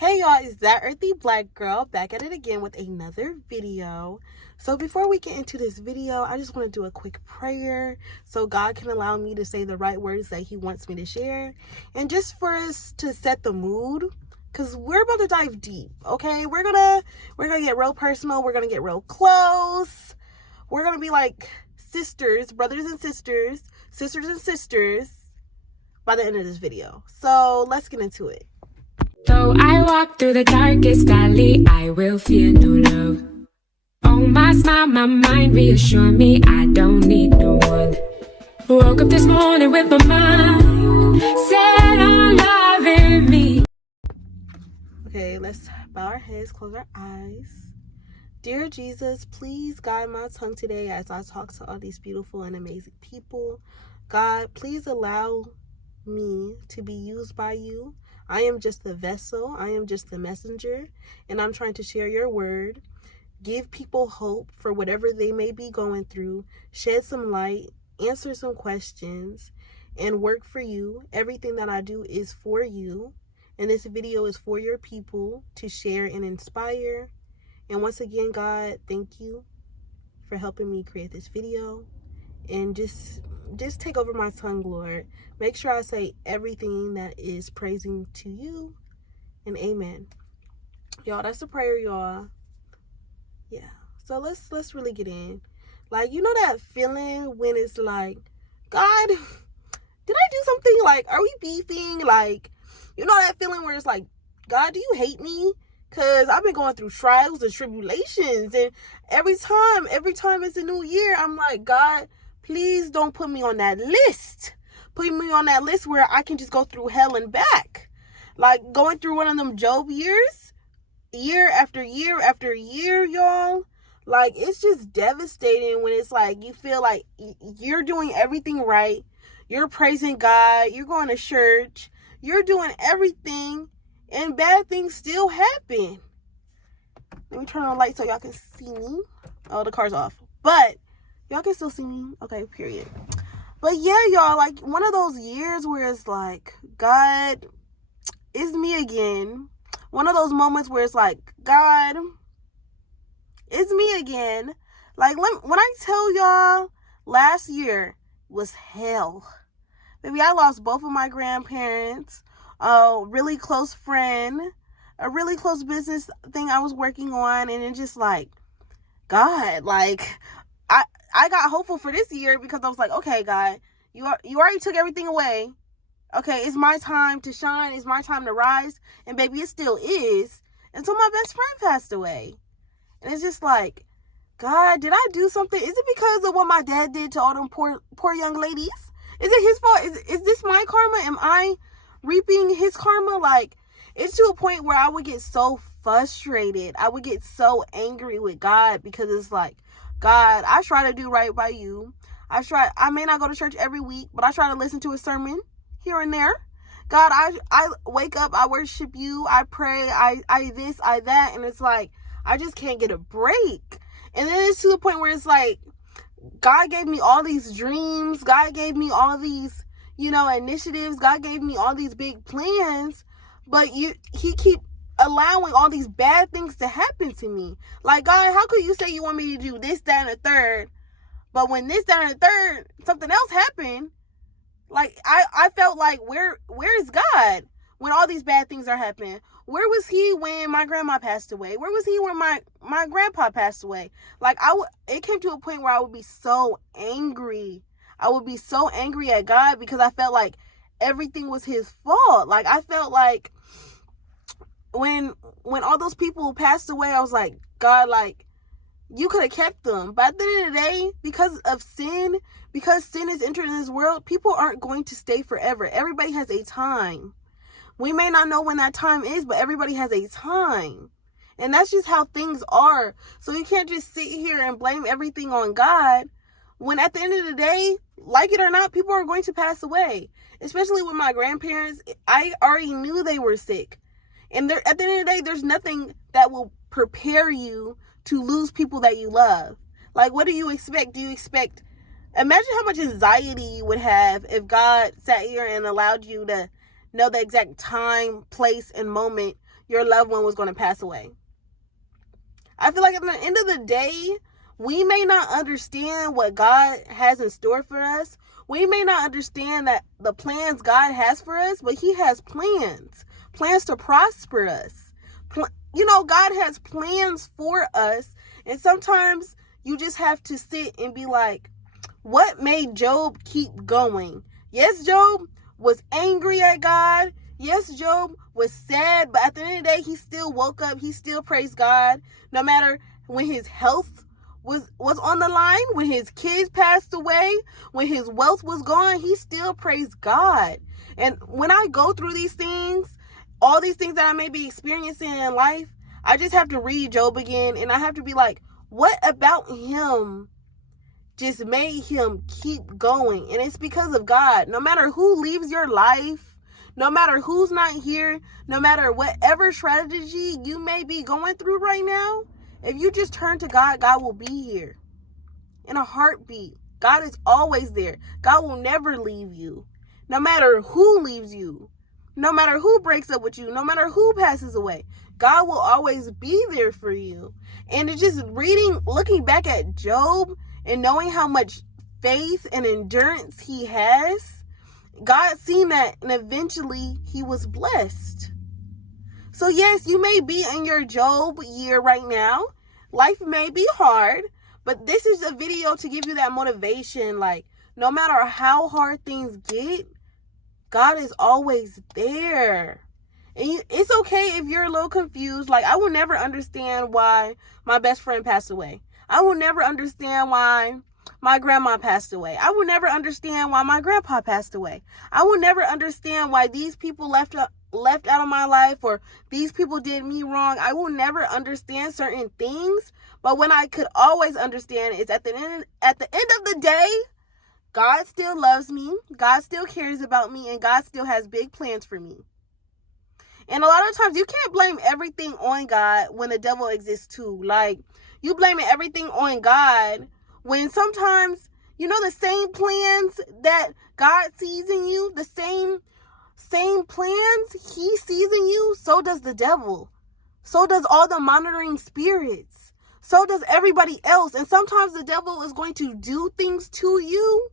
Hey y'all, it's that earthy black girl back at it again with another video. So before we get into this video, I just want to do a quick prayer so God can allow me to say the right words that he wants me to share, and just for us to set the mood, because we're about to dive deep. Okay, we're gonna get real personal. We're gonna get real close. We're gonna be like sisters, brothers and sisters, sisters and sisters by the end of this video. So let's get into it. Though I walk through the darkest valley, I will fear no love. Oh, my smile, my mind reassure me I don't need no one. Woke up this morning with my mind set on loving me. Okay, let's bow our heads, close our eyes. Dear Jesus, please guide my tongue today as I talk to all these beautiful and amazing people. God, please allow me to be used by you. I am just the vessel. I am just the messenger, and I'm trying to share your word. Give people hope for whatever they may be going through. Shed some light, answer some questions, and work for you. Everything that I do is for you, and this video is for your people to share and inspire. And once again, God, thank you for helping me create this video. And just take over my tongue, Lord. Make sure I say everything that is praising to you. And amen. Y'all, that's the prayer, y'all. Yeah. So let's really get in. Like, you know that feeling when it's like, God, did I do something? Like, are we beefing? Like, you know that feeling where it's like, God, do you hate me? Because I've been going through trials and tribulations. And every time it's a new year, I'm like, God, please don't put me on that list. Put me on that list where I can just go through hell and back. Like going through one of them Job years, year after year after year, y'all. Like, it's just devastating when it's like you feel like you're doing everything right. You're praising God. You're going to church. You're doing everything, and bad things still happen. Let me turn on the light so y'all can see me. Oh, the car's off. But y'all can still see me. Okay, period. But yeah, y'all, like one of those years where it's like, God, it's me again. One of those moments where it's like, God, it's me again. Like, when I tell y'all, last year was hell. Baby, I lost both of my grandparents, a really close friend, a really close business thing I was working on, and it's just like, God, like, I got hopeful for this year because I was like, okay, God, you already took everything away. Okay, it's my time to shine. It's my time to rise. And baby, it still is, until my best friend passed away. And it's just like, God, did I do something? Is it because of what my dad did to all them poor young ladies? Is it his fault? Is this my karma? Am I reaping his karma? Like, it's to a point where I would get so frustrated. I would get so angry with God because it's like, God, I try to do right by you. I may not go to church every week, but I try to listen to a sermon here and there. God, I wake up, I worship you, I pray, I this, I that, and it's like, I just can't get a break. And then it's to the point where it's like, God gave me all these dreams, God gave me all these, initiatives, God gave me all these big plans, but he keep allowing all these bad things to happen to me. Like, God, how could you say you want me to do this, that, and the third, but when this, that, and the third, something else happened? Like, I felt like, where's God when all these bad things are happening? Where was he when my grandma passed away? Where was he when my grandpa passed away? Like, it came to a point where I would be so angry. I would be so angry at God because I felt like everything was his fault. Like, I felt like when all those people passed away, I was like, God, like, you could have kept them. But at the end of the day, because sin is entered in this world, people aren't going to stay forever. Everybody has a time. We may not know when that time is, but everybody has a time. And that's just how things are. So you can't just sit here and blame everything on God when at the end of the day, like it or not, people are going to pass away. Especially with my grandparents, I already knew they were sick. And at the end of the day, there's nothing that will prepare you to lose people that you love. Like, what do you expect? Imagine how much anxiety you would have if God sat here and allowed you to know the exact time, place, and moment your loved one was going to pass away. I feel like at the end of the day, we may not understand what God has in store for us. We may not understand that the plans God has for us, but he has plans to prosper us. God has plans for us. And sometimes you just have to sit and be like, what made Job keep going? Yes, Job was angry at God. Yes, Job was sad, but at the end of the day, he still woke up. He still praised God. No matter when his health was on the line, when his kids passed away, when his wealth was gone, he still praised God. And when I go through these things, all these things that I may be experiencing in life, I just have to read Job again, and I have to be like, what about him just made him keep going? And it's because of God. No matter who leaves your life, no matter who's not here, no matter whatever strategy you may be going through right now, if you just turn to God, God will be here in a heartbeat. God is always there. God will never leave you. No matter who leaves you, no matter who breaks up with you, no matter who passes away, God will always be there for you. And it's just looking back at Job and knowing how much faith and endurance he has, God seen that, and eventually he was blessed. So yes, you may be in your Job year right now. Life may be hard, but this is a video to give you that motivation. Like, no matter how hard things get, God is always there. And it's okay if you're a little confused. Like, I will never understand why my best friend passed away. I will never understand why my grandma passed away. I will never understand why my grandpa passed away. I will never understand why these people left out of my life, or these people did me wrong. I will never understand certain things. But when I could always understand is at the end of the day, God still loves me. God still cares about me, and God still has big plans for me. And a lot of times you can't blame everything on God when the devil exists too. Like, you blaming everything on God when sometimes, the same plans that God sees in you, the same plans he sees in you, so does the devil. So does all the monitoring spirits. So does everybody else. And sometimes the devil is going to do things to you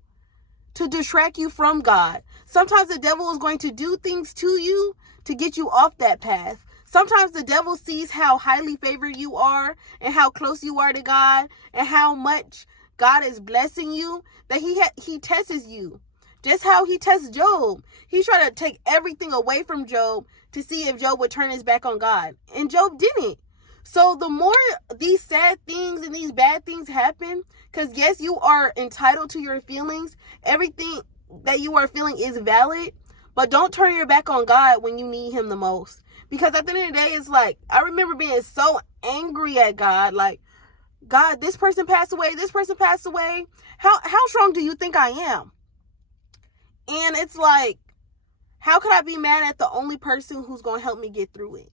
to distract you from God. Sometimes the devil is going to do things to you to get you off that path. Sometimes the devil sees how highly favored you are and how close you are to God and how much God is blessing you, that he tests you. Just how he tests Job. He tried to take everything away from Job to see if Job would turn his back on God. And Job didn't. So the more these sad things and these bad things happen, because yes, you are entitled to your feelings. Everything that you are feeling is valid. But don't turn your back on God when you need him the most. Because at the end of the day, it's like, I remember being so angry at God. Like, God, this person passed away. This person passed away. How strong do you think I am? And it's like, how could I be mad at the only person who's going to help me get through it?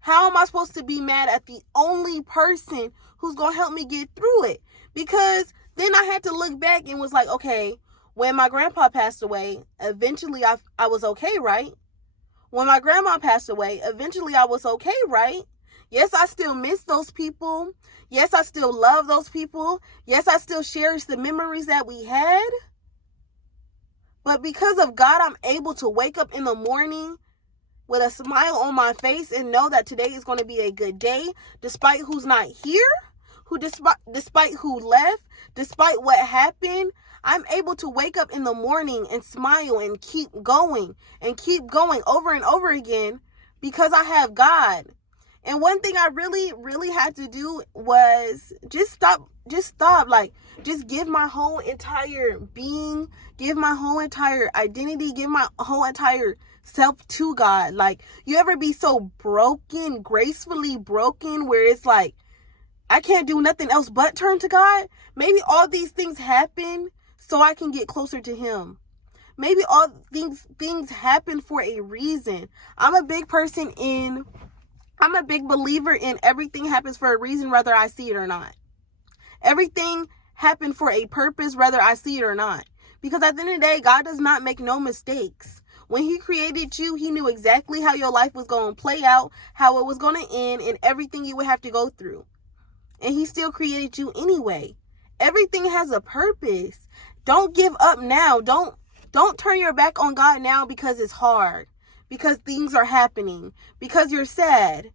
How am I supposed to be mad at the only person who's going to help me get through it? Because then I had to look back and was like, okay, when my grandpa passed away, eventually I was okay, right? When my grandma passed away, eventually I was okay, right? Yes, I still miss those people. Yes, I still love those people. Yes, I still cherish the memories that we had. But because of God, I'm able to wake up in the morning with a smile on my face and know that today is going to be a good day, despite who's not here, despite who left, despite what happened. I'm able to wake up in the morning and smile and keep going over and over again because I have God. And one thing I really, really had to do was just stop, like, just give my whole entire being, give my whole entire identity, give my whole entire self to God. Like, you ever be so broken, gracefully broken, where it's like, I can't do nothing else but turn to God? Maybe all these things happen so I can get closer to him. Maybe all these things happen for a reason. I'm a big believer in everything happens for a reason, whether I see it or not. Everything happened for a purpose, whether I see it or not. Because at the end of the day, God does not make no mistakes. When he created you, he knew exactly how your life was going to play out, how it was going to end, and everything you would have to go through. And he still created you anyway. Everything has a purpose. Don't give up now. Don't turn your back on God now because it's hard, because things are happening, because you're sad.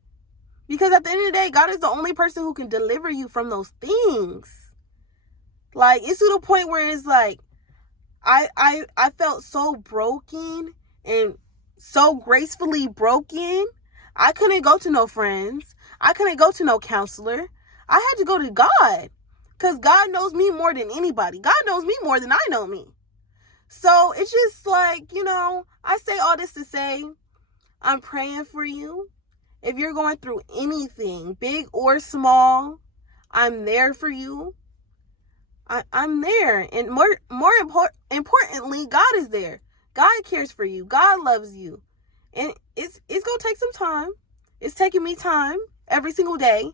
Because at the end of the day, God is the only person who can deliver you from those things. Like, it's to the point where it's like, I felt so broken and so gracefully broken. I couldn't go to no friends. I couldn't go to no counselor. I had to go to God, because God knows me more than anybody. God knows me more than I know me. So it's just like, I say all this to say, I'm praying for you. If you're going through anything, big or small, I'm there for you. I'm there. And more importantly, God is there. God cares for you. God loves you. And it's going to take some time. It's taking me time every single day.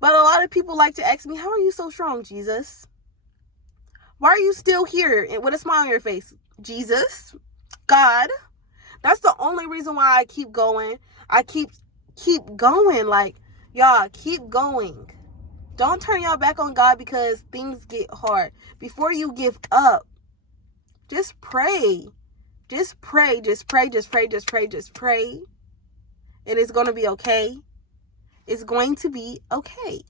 But a lot of people like to ask me, how are you so strong, Jesus? Why are you still here with a smile on your face? Jesus, God. That's the only reason why I keep going. I keep going. Like, y'all, keep going. Don't turn your back on God because things get hard. Before you give up, just pray. Just pray. Just pray. Just pray. Just pray. Just pray. And it's going to be okay. It's going to be okay.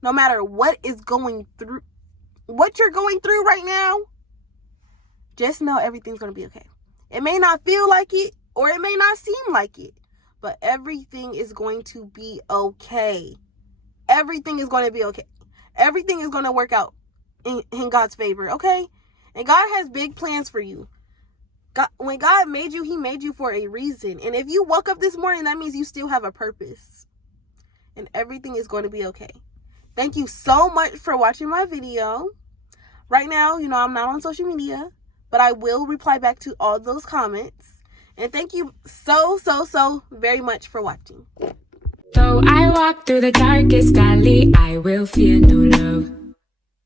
No matter what you're going through right now, just know everything's going to be okay. It may not feel like it, or it may not seem like it, but everything is going to be okay. Everything is going to be okay. Everything is going to work out in God's favor, okay? And God has big plans for you. When God made you, he made you for a reason. And if you woke up this morning, that means you still have a purpose. And everything is going to be okay. Thank you so much for watching my video. Right now, I'm not on social media, but I will reply back to all those comments. And thank you so very much for watching. Though I walk through the darkest valley, I will fear no love.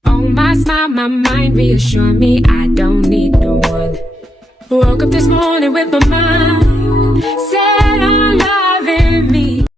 Oh, my smile, my mind reassure me I don't need no one. Woke up this morning with my mind set on loving me.